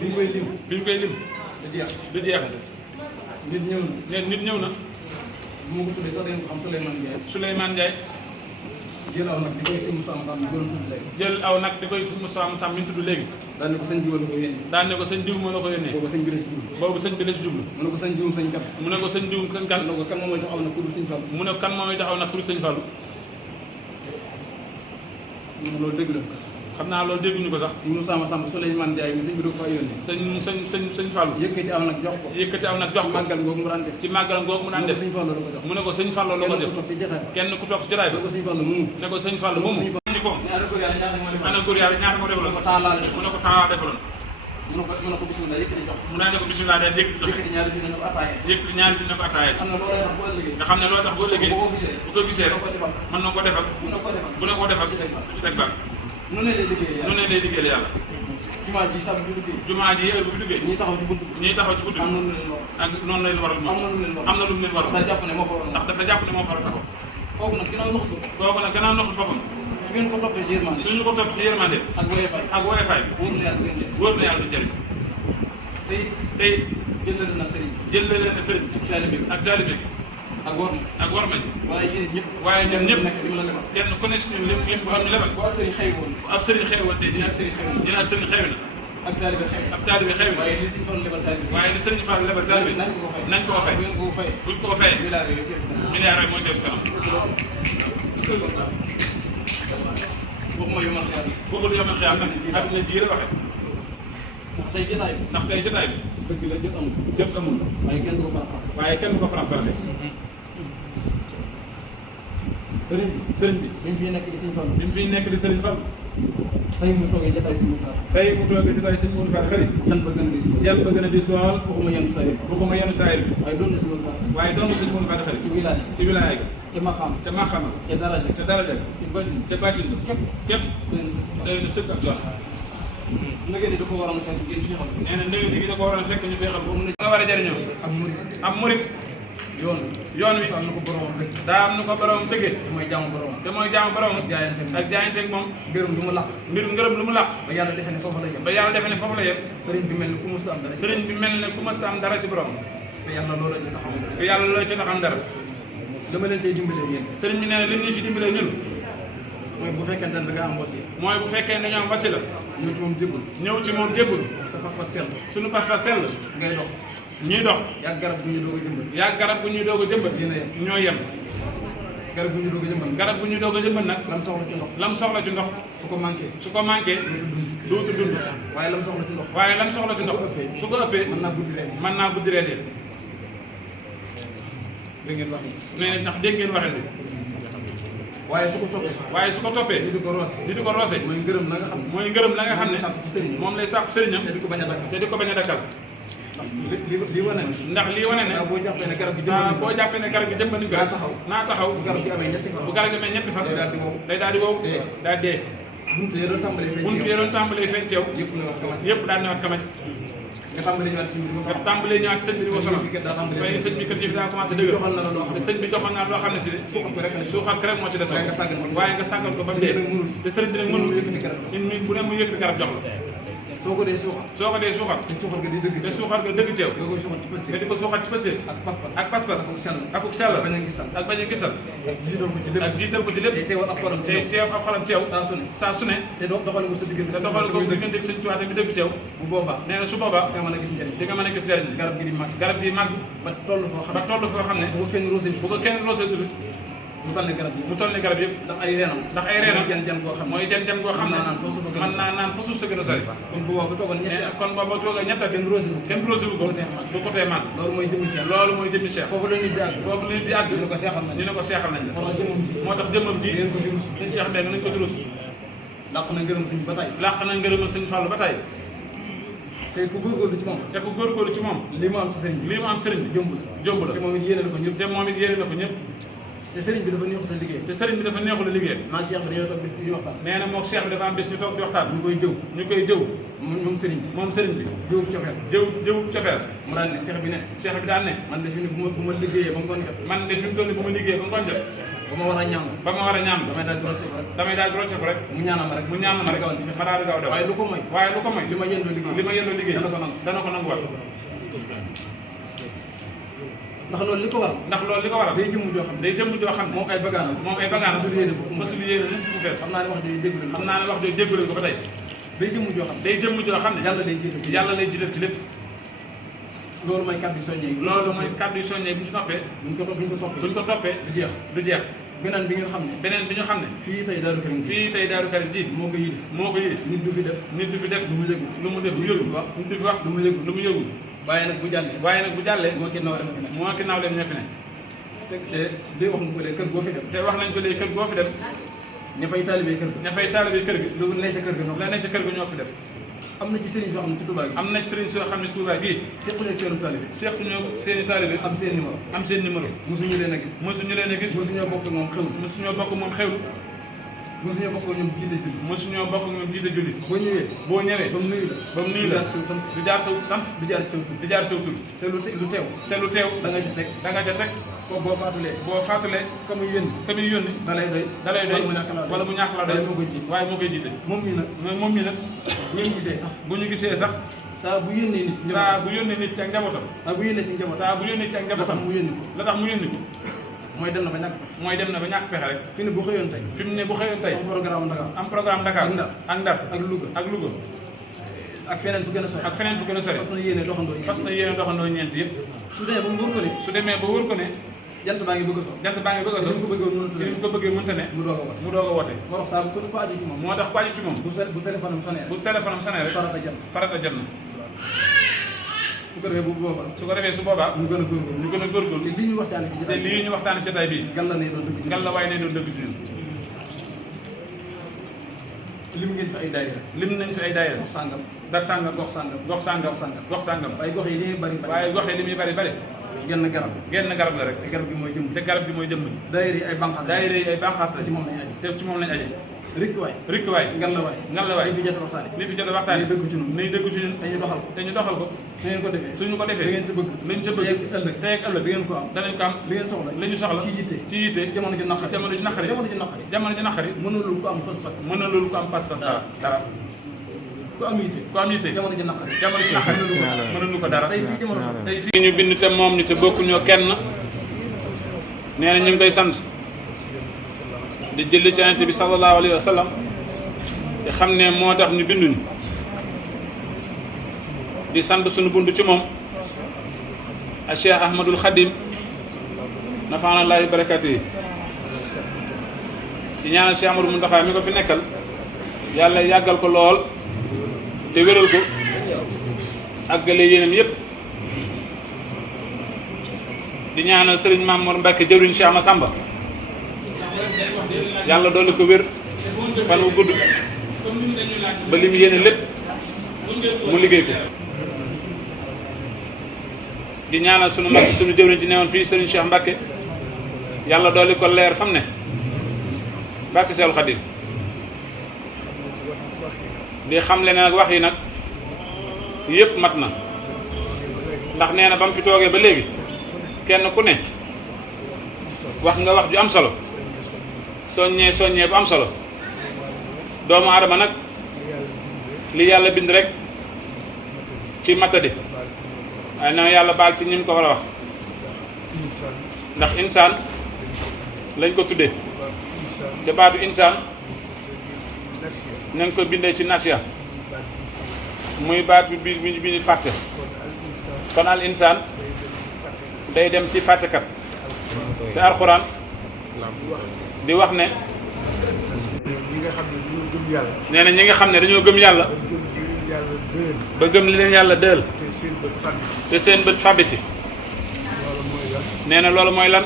bi ñu koy lim. bi ñu koy lim. du jeex. du jeex. nit ñëw na. ne nit ñëw na. bu ma ko tuddee sax dañ ko xam Souleymane Ndiaye. Souleymane Ndiaye. jël aw nag di koy sëñ Moussa Moussa mi doon tudd léegi. jël aw nag di koy Moussa Moussa mi tudd léegi. daan ne ko sëñ diw la ko yónnee. daan ne ko sëñ diw moo la ko yónnee. boobu sëñ bi la ci jublu. boobu sëñ bi la ci jublu. mu ne ko sëñ diwum sëñ kat. mu ne ko sëñ diwum sëñ kat. mu ne ko kan moom mooy jox aw nag ku dul sëñ Fall. mu ne kan moom mooy jox aw nag ku dul sëñ Fall. loolu dégg na xam naa loolu dégguñu ko sax. sëñ Moussa Moussa Souleymane Ndiaye mi sëñ bi da ko fa yónnee. sëñ Fall. yëkkati aw nag jox ko. yëkkati aw nag jox ko. màggal googu mu daan def. ci màggal googu mu daan def. sëñ Fall la ko jox. mu ne ko sëñ Fall la ko def. kenn ku toog ci jotaay ba. ne ko sëñ Fall moomu. ne ko sëñ Fall moomu. ni ko ana góor yàlla ñaata moo defaloon. mu ne ko temps laa defaloon. mu ne ko bisimilah yëkkati jox. mu ne ko bisimilah daal yëkkati jox. yëkkati ñaari junni ne ko ataaya. yëkkati ñaari junni ne ko ataaya. nga xam ne loolu tax boo ëllëgee. bu ko gisee rek mën na ko defal. bu ne ko defal du ci teg baat. nu ne lay liggéeyee yàlla. nu ne lay liggéeyee yàlla. jumaa ji sax bu fi duggee. jumaa ji heure bu fi duggee. ñii taxaw ci buntu bi. ñii taxaw ci buntu bi. ak noonu la leen waral moom. am na lu mu leen waral. ndax jàpp ne moo fa waroon. ndax dafa jàpp ne moo fa war a taxaw. kooku nag ginnaaw noxu. kooku nag gannaaw noxul boppam. su ngeen ko toppee ci yërmande. suñu ko topp ci yërmande. ak woyefaay. ak woyefaay. wóor na yàlla du jëriñ. tey jëlale na sëriñ. jëlale na sëriñ. ak taalibe bi. ak taalibe bi. ak war ma. ak war ma ji. waaye yéen ñëpp. waaye ñun ñëpp li ma la lebal. kenn ku ne si ñun lim bu am ñu lebal. bu ab sëriñ xëy woon. ab sëriñ xew woon tey dina ak sëriñ xëy woon. dina ak sëriñ xew na. ak taalibe xew. ab taalibe xew na. waaye li sëriñ Fall lebal taalibe. waaye li sëriñ Fall lebal taalibe. nañ ko ko fay. buñ ko fay. buñ ko fay. milliards rek mooy teew si kanam. waxuma yomal xiyam. waxul yomal xiyam nag àdduna ji la waxee. ndax tey jotaay bi. ndax tey jotaay bi. dëgg la jot amul. jot amul. waaye kenn du ko faram. waaye kenn du ko faram-farale. sëriñ bi. sëriñ bi. bi mu fiy nekk di sëriñ Fall. bi mu fiy nekk di sëriñ Fall. tey mu toogee jotaay sëriñ Fall. tey mu toogee jotaay sëriñ Modou Fall xarit. yan ba gën a dis. yan ba gën a dis lool. waxuma yenn saa yi. waxuma yenn saayir bi. waaye doon na sëriñ Fall. waaye doon na sëriñ Modou Fall xarit. ci wilaaya. ci wilaaya ga. ca maqaam. ca maxama. ca daraja. ca daraja. ci baatin. ca baatin ba. képp doy na sëriñ Fall. doy na sëkk ab jox. nagee ni da ko waroon a fekk ngeen feexal. nee na ndëgg gi da ko waroon a fekk ñu feexal ko. nga war a jëriñoo. am murid. am murid. yoon yoon wi am na ko borom dëgg. daa am nu ko borom tëggee. te mooy jaamu borom. te mooy jaamu borom. ak jaayante moom. ak jaayante ak moom. ngërëm lu mu làq. ngërëm lu mu làq. ba yàlla defe ne foofu la yem. ba yàlla defe ne foofu la yem. sëriñ bi mel ni ku mës a am dara. sëriñ bi mel ne ku mës a am dara ci borom. te yàlla loola ci taxaw. te yàlla loola ci taxam dara. dama leen cay dimbale yéen. sëriñ bi nee na lim ñu ci dimbalee ñun. mooy bu fekkente ne da ngaa am wasi. mooy bu fekkee ne dañoo am wasi la. ñëw ci moom jébbul. ñëw ci moom jébbul. sa pas-pas sell. suñu pas-pas sell. ngay dox. ñuy dox. yaa garab bu ñu doog a jëmbat. yaa garab bu ñuy doog a jëmbat. yéen a yem. ñoo yem. garab bu ñu doog a jëmbat. garab bu ñuy doog a jëmbat nag. lam soxla ci ndox. lam soxla ci ndox. su ko manqué. su ko manqué. dootu dund. waaye lam soxla ci ndox. waaye lam soxla ci ndox. su ko ëppee. mën naa guddi reen. mën naa guddi reen. da ngeen wax. nee na ndax dégg ngeen waxin bi. waaye su ko toppee. waaye su ko toppee. di ko roose. di ko roose. mooy ngërëm la nga xam ne. mooy ngërëm la nga xam ne. moom lay moom lay sàkku sàkku ci sëriñam. sëriñam. te di ko bañ a dakkal. te di ko bañ a dakkal. li wane ne. ndax lii wane ne. saa boo jàppee ne garab gi saa boo jàppee ne garab gi jëmbani ko. naa taxaw. bu garab gi amee ñetti fan. bu garab gi amee ñetti fan. day daal di wow. day daal di wow. daal dee. buntu yi doon tàmbalee feeñ. buntu yi doon tàmbalee feeñ ci yow. yëpp ne wax kamaj. yëpp daal ne wax kamaj. nga tàmbalee ñëwaat sëñ bi di nga tàmbalee ñëwaat sëñ bi di ko sonal waaye sëñ bi kat yëf daa commencé dëgg te sëñ bi joxoon naa loo xam ne si de suuxat ko rek moo ci desoon waaye nga sàggal ko ba mu dee te sëriñ bi nag mënul ñun bu ne mu yëkkati garab jox la soo ko dee suuxat te suuxat ga dëgg teew nga di ko suuxat ci pëstéef ak pas-pas ak uk sell ak bañ a gisal ak jiital ko ci lépp te teew ab xolam teew saa su ne te doxale ko sa diggante sëñ Tuubaa bi dëgg teew bu boobaa nee na su boobaa di nga mën a gis njëriñ garab gi màgg ba toll foo xam ne bu ko kenn roose mu toll ne garab yëpp ndax ay reenam mooy jan goo xam ne mën naa naan fa suuf sa gën a sori kon booba tooga ñetta kenn rosé wu ko bu ko tee man loolu mooy jëmmi Cheikh foofu la nit di àgg ñu ne ko seexal nañ la moo tax jëmmam ji suñ Cheikh Mbengue nañ ko ci rus làq na ngërëmal sëñ Fallu ba tey te ku góorgóorlu ci moom li mu am ci sëriñ bi jomb la te moom it yéene na ko ñëpp te sëriñ bi dafa neexul a liggéey maa Cheikh bi dañoo toog bis di waxtaan nee na moom Cheikh bi dafa am bis ñu toog di waxtaan ñu koy jëw moom sëriñ bi jëw cofeel mu daan ne Cheikh bi daan ne man de fi mu ne bu ma liggéeyee ba ngoon jot ba ma war a ñaan damay daal di rocceeku rek mu ñaanal ma rek ma daal di gaaw dem waaye lu ko moy li ma yendoo liggéey dana ko nanguwaat ndax loolu li ko waral day jëmm joo xam ne moom ay bagaanam fasul yéene mu fees xam naa ne wax jooju déggu leen ko ba tey day jëmm joo xam ne yàlla lay jiital ci lépp loolu mooy kàddu yu soññee bu ñu ci noppee buñ ko toppee du jeex beneen bi ñu xam ne fii tey Daaru Karim ji moo ko yilif nit du fi def lu mu yëgul nit du fi wax lu mu yëgul waaye nag bu jàllee moo ki naaw leen ñoo fi ne te wax nañ ko léegi kër goo fi dem ña fay taalibee kër gi lu ne ca kër ga ñoo fi def am na ci sëriñ soo xam ne ci Touba bii sequñu seeni taalibe am seen numéro mosuñu leen a gis mosuñoo bokk moom xewlu mosuñoo bokk ñoom jiite julli boo ñëwee ba mu nuyu la du jaar saw sant du jaar saw tur te lu teew da nga ca teg ko boo faatulee ka muy yónni da lay doy wala mu ñàkk la doy waaye moo koy jiite moom mii nag bu ñu gisee sax saa bu yónnee nit ci ak njabootam la tax mu yónni ko mooy dem na ba ñàkk pexe rek fi mu ne bu xëyoon tey am programme Dakar ak Ndar ak Louga ak feneen fu gën a sori fas na yéene doxandoo ñeent yëpp su demee ba wóor ko ne jant baa ngi bëgg a so ni mu ko bëggee mënta ne mu doog a woote moo tax ku aju ci moom bu téléphone am sonné rek farata jot na su ko defee su boobaa ñu gën a góorgóorlu te lii ñu waxtaane ci jotaay bii ngal la waaye nay doon dëgg ci ñun lim nañ fi ay daayira dar sàngam gox sàngam waaye gox yi li muy bari genn garab la rek te garab gi mooy jëmm daayira yi ay banqaas la ci moom lañ aje rikk waay ngal la waay li fi jot a waxtaane nay dëgg ci ñun te ñu doxal ko suñu ko defee lañ ca bëgg tey ak ëllëg danañ ko am li ñu soxla ci yitte jamono ji naqari mënulul ko am pas-pas dara ku am yitte jamono ji naqari mënulu ko dara tey fii ñu bind te moom ni te bokku ñoo kenn nee na ñu ngi koy sant di jëli ci Yonent bi sallallahu alayhi wa sallam te xam ne moo tax ñu binduñu di sant suñu bunt ci moom a Cheikh Ahmadul Khadim nafaanallaahi barakaatu yi di ñaanal Cheikh Amadou Mountakha mi ko fi nekkal yàlla yàggal ko lool te wéral ko àggale yéenam yépp di ñaanal Serigne Mamour Mbacke jëruñ Cheikh Massamba yàlla doole ko wér fan wu gudd ba li mu yéene lépp mu liggéey ko di ñaanal sunu mag sunu jëwriñ ci newoon fii Serigne Cheikh Mbacke yàlla doole ko leer fam ne Mbacke Seexul Xadim di xam le ne nag wax yi nag yëpp mat na ndax nee na ba mu fi toogee ba léegi kenn ku ne wax nga wax ju am solo soññee bu am solo doomu aadama nag li yàlla bind rek ci matadi waaye na yàlla baal ci ñim ko war a wax ndax insaan lañ ko tuddee te baatu insaan nañ ko bindee ci nasiya muy baat bi bi ñu fàtte kon al insaan day dem ci fàttekat te alxuraan di wax ne ñi nga xam ne dañoo gëm yàlla. nee na ñi nga xam ne dañoo gëm yàlla ba gëm li leen yàlla dël te seen bët fàbbi ci nee na loolu mooy lan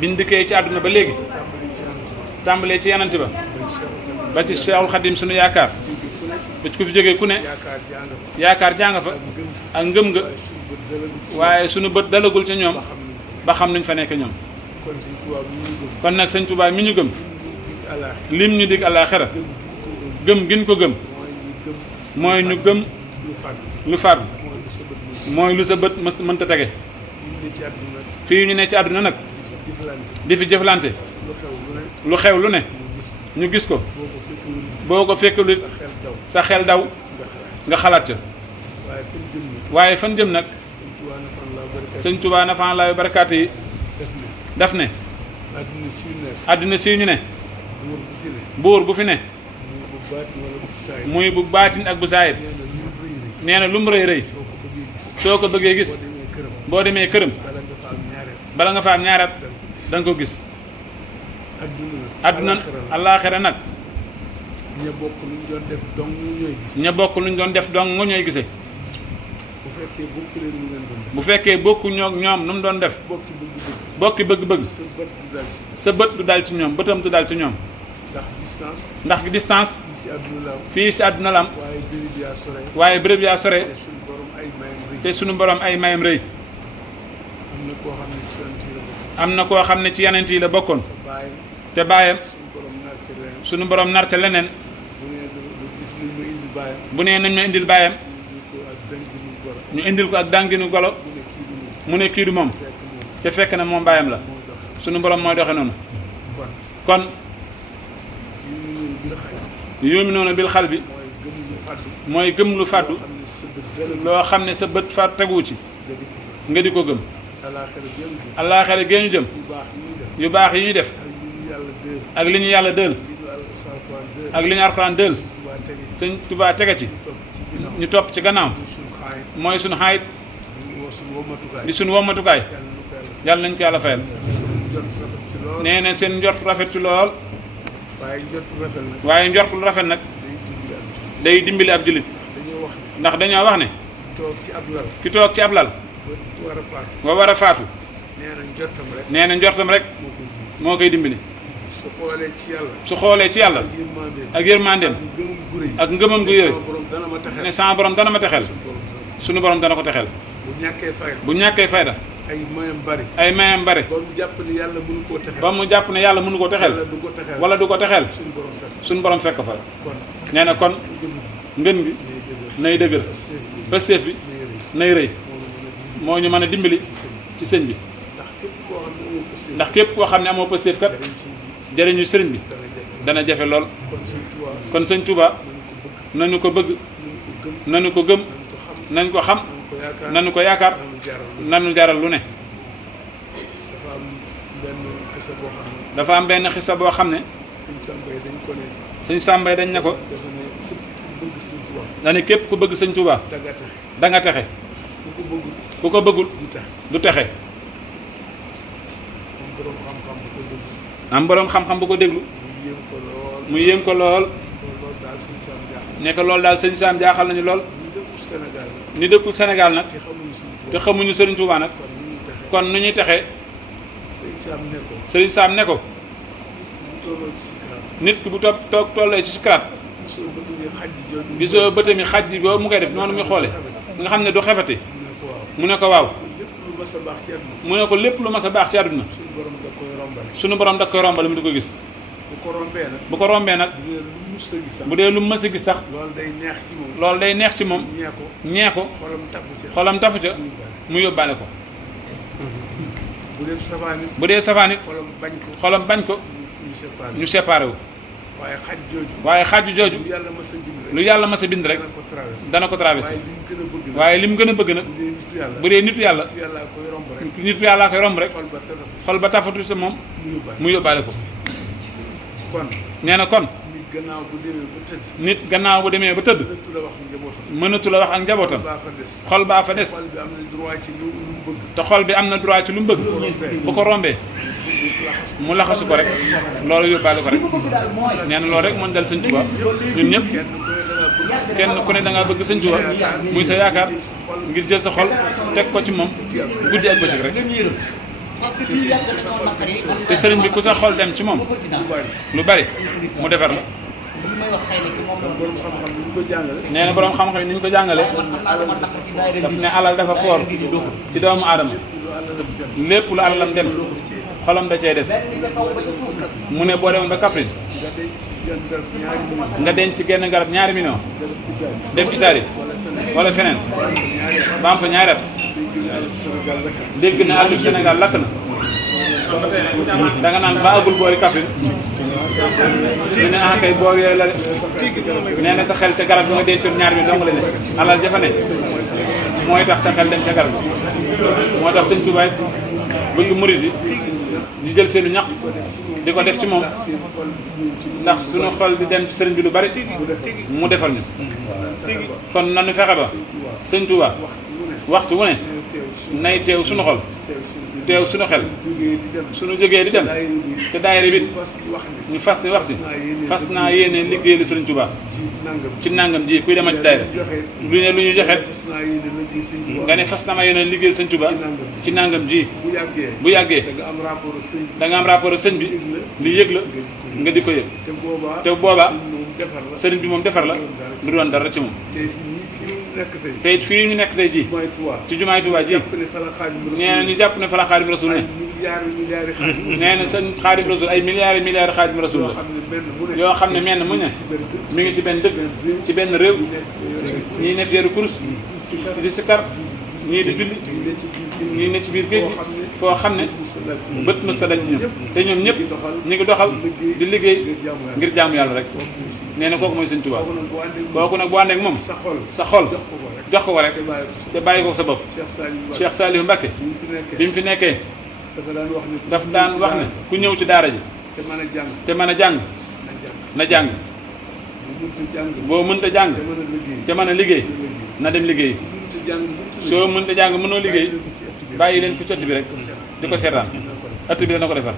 biñ dikkee ci àdduna ba léegi tàmbalee ci yananti ba ci Seexul Xadim sunu yaakaar ba ci ku fi jógee ku ne yaakaar jàng fa ak ngëm nga waaye sunu bët dalagul ca ñoom ba xam nañ fa nekk ñoom kon nag sëñ Tuubaa mi ñu gëm lim ñu dig àllaaxira gëm gin ko gëm mooy ñu gëm lu fàgg mooy lu sa bët mënta tege fii ñu ne ci àdduna nag di fi jëflante lu xew lu ne ñu gis ko boo ko fekkul sa xel daw nga xalaat ca waaye fan jëm nag sëñ Tuubaa nafaan laa barakaatu yi daf ne àdduna si ñu ne buur bu fi ne muy bu baatin ak bu saayir nee na lu mu rëy rëy soo ko bëggee gis boo demee këram bala nga fa am ñaari at da nga ko gis àdduna àllaaxira nag ña bokk luñ doon def dong ñooy gis. ña bokk luñ doon def dong nga ñooy gisee. bu fekkee bokku leen lu ngeen doon def. bu fekkee bokku ñoom nu mu doon def. bokki bëgg-bëgg. sa bët du dal ci sa bët du dal ci ñoom bëtam du dal ci ñoom. ndax distance. fii ci àdduna la am. waaye béréb yaa sore. te suñu borom ay mayam rëy. am na koo xam ne ci yeneen yi la bokkoon. te baayam. suñu borom nar ca leneen. bu nee nañ ma indil baayam. ñu indil ko ak dànginu golo. mu ne kii du moom. te fekk na moom baayam la. suñu borom mooy doxe noonu. kon. yoomi noonu bil xal bi. mooy gëm lu fàddu. loo xam ne sa bët fa teguwu ci. nga di ko gëm. allaaxira gee ñu jëm. yu baax yi ñuy def. ak li ñu yàlla dël. ak li ñu alxuraan dël. sëñ Tuubaa tege ci. ñu topp ci gannaaw. mooy suñu xaayit. di suñu wommatukaay. yàlla nañ ko yàlla fayal. nee na seen njort rafet ci lool. waaye njort lu rafet nag. day dimbali ab jullit. ndax dañoo wax ne. ki toog ci ab lal. nga war a faatu. nee na njortam rek. moo koy dimbali. su xoolee ci yàlla. ak yërmandeem. ak ngëmam gu yëre. ne sama borom dana ma texel. sunu borom dana ko texel. bu ñàkkee fayda. ay mayam bari. ba mu jàpp ne yàlla mënu koo texel. wala du ko texel. sunu borom fekk fa. nee na kon ngën gi nay dëgër. pësteef bi nay rëy. moo ñu mën a dimbali ci sëñ bi. ndax képp koo xam ne amoo pësteef kat. jëriñu sëriñ bi dana jafe lool. kon sëñ Touba nañu ko bëgg. nañu ko gëm. nañ ko xam. nañu ko yaakaar. nañu jaral lu ne. dafa am benn xisa boo xam ne. sëñ Sàmbay dañ ne ko. dane képp ku bëgg sëñ Touba. da nga texe. ku ko bëggul du texe. am boroom xam-xam bu ko déglu. mu yéem ko lool. ne ko loolu daal sëñ Sam jaaxal nañu lool. ni dëkkul Sénégal nag. te xamuñu Sëriñ Tuubaa nag. kon nu ñuy texee. Sëriñ Sam ne ko. nit ki bu toog tollee ci sikaraat. gisoo bëtam yi xaj ji boobu mu koy def noonu muy xoole nga xam ne du xefati. mu ne ko waaw. mu ne ko lépp lu mas a baax ci àdduna. sunu borom da koy rombale mu di ko gis. bu ko rombee nag bu dee lu mës a gis sax loolu day neex ci moom. loolu day neex ci moom ñee ko xolam tafu ca mu yóbbaale ko bu dee safaan it xolam bañ ko ñu séparé wu waaye xaaju jooju lu yàlla mas a bind rek dana ko traversé waaye li mu gën a bëgg nag bu dee nitu yàlla nitu yàllaa koy romb rek xol ba tafatu sa moom mu yóbbaale ko nee na kon nit gannaaw bu demee ba tëdd mënatu la wax ak njabootam xol baa fa des te xol bi am na droit ci lu mu bëgg bu ko rombee mu laxasu ko rek loolu yóbbaale ko rek nee na loolu rek mën dal sëñ Tuubaa ñun ñëpp kenn ku ne da ngaa bëgg sëñ Tuubaa muy sa yaakaar ngir jël sa xol teg ko ci moom guddi ak bëccëg rek te sëriñ bi ku sa xol dem ci moom lu bari mu defar la nee na boroom xam-xam yi ni ñu ko jàngale daf ne alal dafa foor ci doomu aadama lépp lu alalam dem xolam da cee des mu ne boo demoon ba Kaffrine nga denc ci genn garab 2 millions dem Italie wala feneen ba am fa 2 at dégg na àllub Sénégal lakk na da nga naan ba agul boori Kaffrine ñu ne ah kay boor yooyu la de nee na sa xel ca garab bi nga dencoon 2 millions dong la ne alal jafa ne mooy tax sa xel dem ca garab moo tax sëñ Tuubaa bëgg murid yi di jël seenu ñaq di ko def ci moom ndax suñu xol di dem ci sëriñ bi lu bari mu defal ñu kon nanu fexe ba sëñ Tuubaa waxtu wu ne nay teew suñu xol teew suñu xel suñu jógee di dem te daayira bi ñu fas ni wax si fas naa yéene liggéey li sëriñ Tuubaa ci nangam ji kuy demal ci daayira lu ne lu ñu joxe nga ne fas na ma yéene liggéey sëriñ Tuubaa ci nangam ji bu yàggee da nga am rapport ak sëñ bi li yëg la nga di ko yëg te boobaa sëriñ bi moom defar la du doon dara ci moom te it fii ñu nekk tey jii ci jumaay Tuubaa ji nee na ñu jàpp ne fa la Xaadimu Rasuul ne nee na sëñ Xaadimu Rasuul ay milliards Xaadimu Rasuul la yoo xam ne menn mu ne mi ngi ci benn dëkk ci benn réew ñii ne feeru kurus di sikar ñii di julli ñii ne ci biir géej gi foo xam ne bët mës ta daj ñoom te ñoom ñëpp ñu ngi doxal di liggéey ngir jaamu yàlla rek nee na kooku mooy sëñ Tuubaa kooku nag bu ànd ak moom sa xol jox ko rek te bàyyi ko sa bopp Cheikh Saliou Mbacké bi mu fi nekkee daf daan wax ne ku ñëw ci daara ji te mën a jàng na jàng boo mënta jàng te mën a liggéey na dem liggéey soo mënta jàng mënoo liggéey bàyyi leen ko ci ëtt bi rek di ko seetaan ëtt bi dana ko defar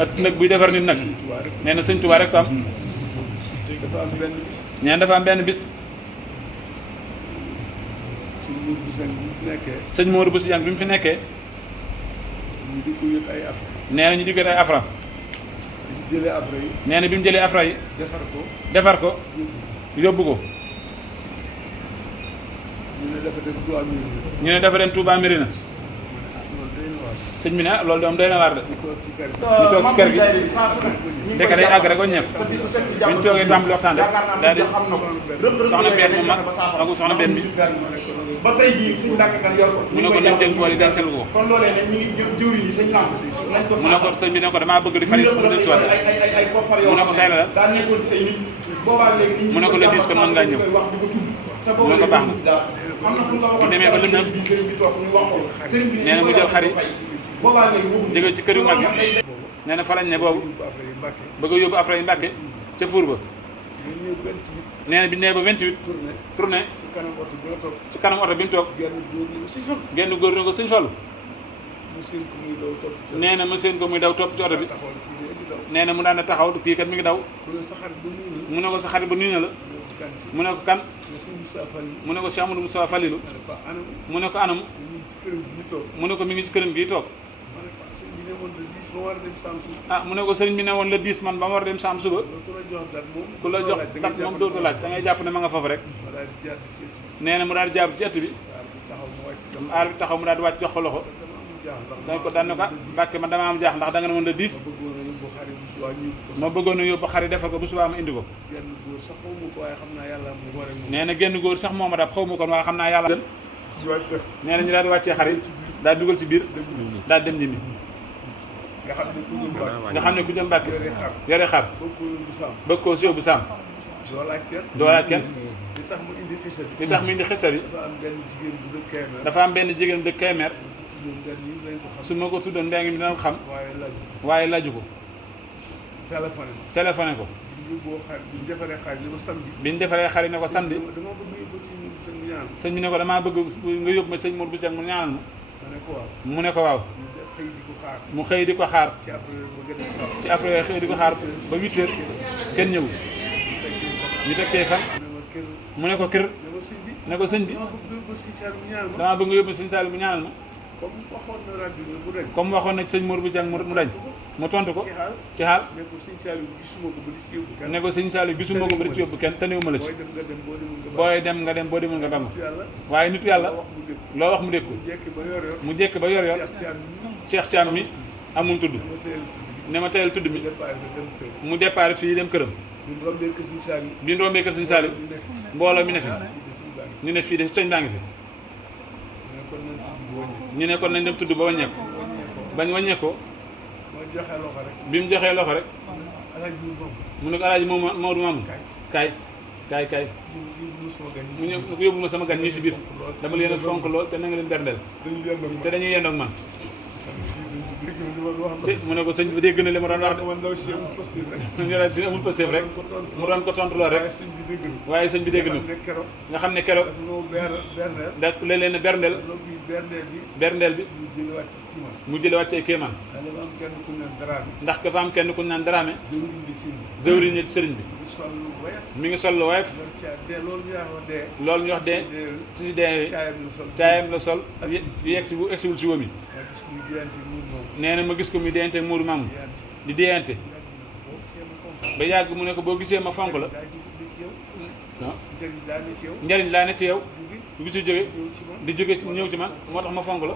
ëtt nag buy defar nit nag nee na sëñ Tuubaa rek ko am nee na dafa am benn bis sëñ Modou Bousso Dieng bi mu fi nekkee nee na ñu di ko ay afra nee na bi mu jëlee afra yi defar ko yóbbu ko ñu ne dafa dem Touba Mérina sëñ bi ne loolu doom doy na waar de ñu toog ci kër gi ndeke day àgg rek waññeeku bi ñu toogee tàmbali waxtaan rek daal di soxna benn mu mag magu soxna benn bi ba tey jii suñu dàkk kan yor ko mu ne ko dem dem bool yi dencal ko kon loolee nag ñu ngi jëwriñ yi sëñ lamp nañ ko mu ne ko sëñ bi ne ko damaa bëgg di fari pour del soit ay koppar yoo mu ne ko xëy na la daa nekkoon ci ay nit boobaa léegi mu ne ko le 10 kon mën ngaa ñëw mu ne ko baax na bu demee ba le 9 nee na mu jël xar yi jóge ci kër yu mag yi nee na fa lañ ne boobu bëgg a yóbbu afra yi Mbàkke ca fuur ba nee na bi nee ba 28 tourné ci kanam oto bi mu toog genn góor ne ko sëñ Fallu nee na ma seen ko muy daw topp ci oto bi nee na mu daan taxaw kii kat mi ngi daw mu ne ko sa xarit ba nuyu na la mu ne ko kan mu ne ko Cheikh Amadou Moustapha Falilou mu ne ko anam mu ne ko mi ngi ci këram gii toog ah mu ne ko sëriñ bi ne woon le 10 man ba ma war a dem saam suba ku la jox dat moom doo ko laaj da ngay jàpp ne ma nga foofu rek nee na mu daal di jàpp ci ëtt bi aar bi taxaw mu daal di wàcc jox ko loxo daan na ko Mbàkke man dama am jaax ndax da nga ne woon la 10 ma bëggoon a yóbbu xar yi defal ko bu subaa ma indi ko nee na genn góor sax moo ma dab xaw ma kon waaye xam naa yàlla nee na ñu daal di wàccee xar yi daal dugal ci biir daal dem ñibbi nga xam ne ku jëm Mbàkke yore xar bëgg koo siw bu saam doo laaj kenn li tax mu indi xisa bi dafa am benn jigéen bu dëkk Kébémer su ma ko tuddoon mbéy mi dina xam waaye laaju ko téléphoné ko bi ñu defaree xar yi ne ko samedi sëñ bi ne ko damaa bëgg nga yóbbu ma sëñ Modou Bousso mu ñaanal ma mu ne ko waaw mu xëy di ko xaar ci après xëy di ko xaar ba 8 heures kenn ñëwul ñu tekkee fan mu ne ko kër ne ko sëñ bi damaa bëgg nga yóbbu sëñ Saliou mu ñaanal ma comme waxoon na sëñ Modou Bousso mu dañ mu tontu ko ci xaal ne ko sëñ Saliou gisuma ko ba di ci yóbbu kenn te néew ma la ci booy dem nga dem boo demul nga dem waaye nitu yàlla loo wax mu dégg ko mu jekk ba yor Cheikh Thiam mi amul tudd ne ma teyal tudd mi mu départ fii dem këram bi ñu rombee kër sëñ Saliou mbooloo mi ne fi ñu ne fii de sëñ baa ngi fi ñu ne kon nañ dem tudd ba wàññeeku bañ wàññeekoo bi mu joxee loxo rek mu ne ko alaaji moom Maodo Mamoun kaay mu ñëw ko yóbbu ma sama gan ñi si biir dama leen a fonk lool te na nga leen berndeel te dañuy yendoog man mu ne ko sëñ bi dégg na li ma doon wax de ñu daal si amul pëseef rek mu doon ko tontu lool rek waaye sëñ bi dégg na nga xam ne keroog da la leen a berndeel bi mu jële wàcc ay kéemaan ndax dafa am kenn ku ñu naan Dramé jëwriñ ñi sëriñ bi mi ngi sol lu woyof loolu ñu wax dee si dee caayam la sol yegsiwul si wóom yi nee na ma gis ko muy deyante Modou Mamoun di deyante ba yàgg mu ne ko boo gisee ma fonk la njariñ laa ne ci yow bi ci jóge di jóge ñëw ci man moo tax ma fonk la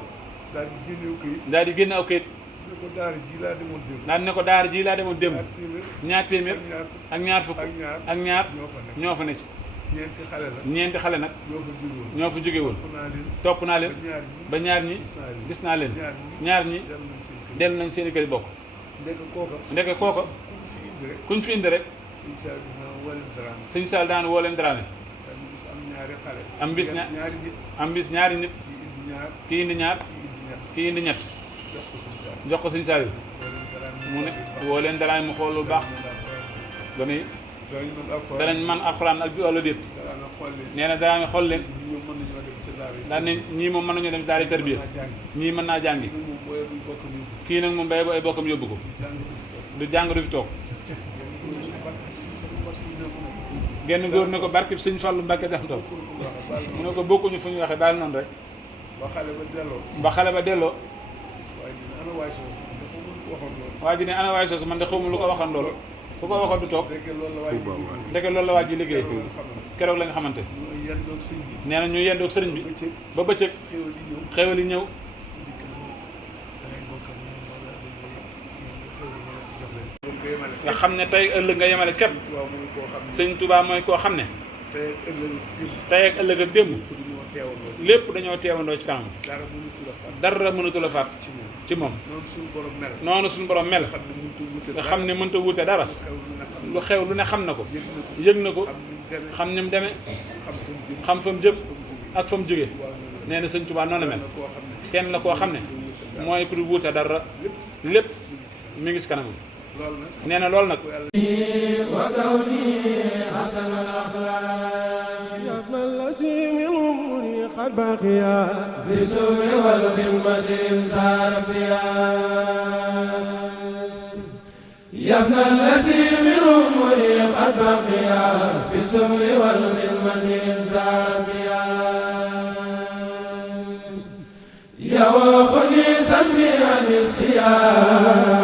daal di génne aw kayit daal di ne ko daara ji laa demoon démb ñaar téeméer ak ñaar fukk ak ñaar ñoo fa ne ci ñeenti xale nag ñoo fa jóge woon topp naa leen ba ñaar ñi gis naa leen ñaar ñi dellu nañ seen i kër yi bokk ndeke kooka kuñ fi indi rek sëñ Sall daan woo leen Dramé am bis ñaari nit kii indi ñaar kii indi ñett jox ko sëñ Sall mu ne woo leen Dramé mu xool lu baax gone yi danañ man alxuraan ak walla déet nee na Dramé xool leen daal ne ñii moom mën nañoo dem daara tarbiya ñii mën naa jàngi kii nag moom bay ay bokkam yóbbu ko du jàng du fi toog genn góor ne ko barkib sëñ Fallu Mbàkke def toog mu ne ko bokkuñu fu ñu waxee bàyyi noonu rek ba xale ba delloo waa ji ne ana waay soosu man de xawma lu ko waxoon loolu fu ko waxoon du toog ndeke loolu la waa ji liggéey keroog la nga xamante nee na ñu yendoog sëriñ bi ba bëccëg xewal yi ñëw nga xam ne tey ëllëg nga yemale képp sëñ Touba mooy koo xam ne tey ak ëllëg ak démb lépp dañoo teewandoo ci kanam dara mënatu la faat ci moom noonu suñu borom mel nga xam ne mënta wuute dara lu xew lu ne xam na ko yëg na ko xam ni mu demee xam fa mu jëm ak fa mu jógee nee na sëñ Touba noonu la mel kenn la koo xam ne mooy ku wuute dara lépp mi ngi si kanam nee na loolu nag قد بقيا في السوء والخدمة إنسان فيها يا ابن الذي من أمري قد بقيا في السوء والخدمة إنسان فيها يا وخني سمي عن السياق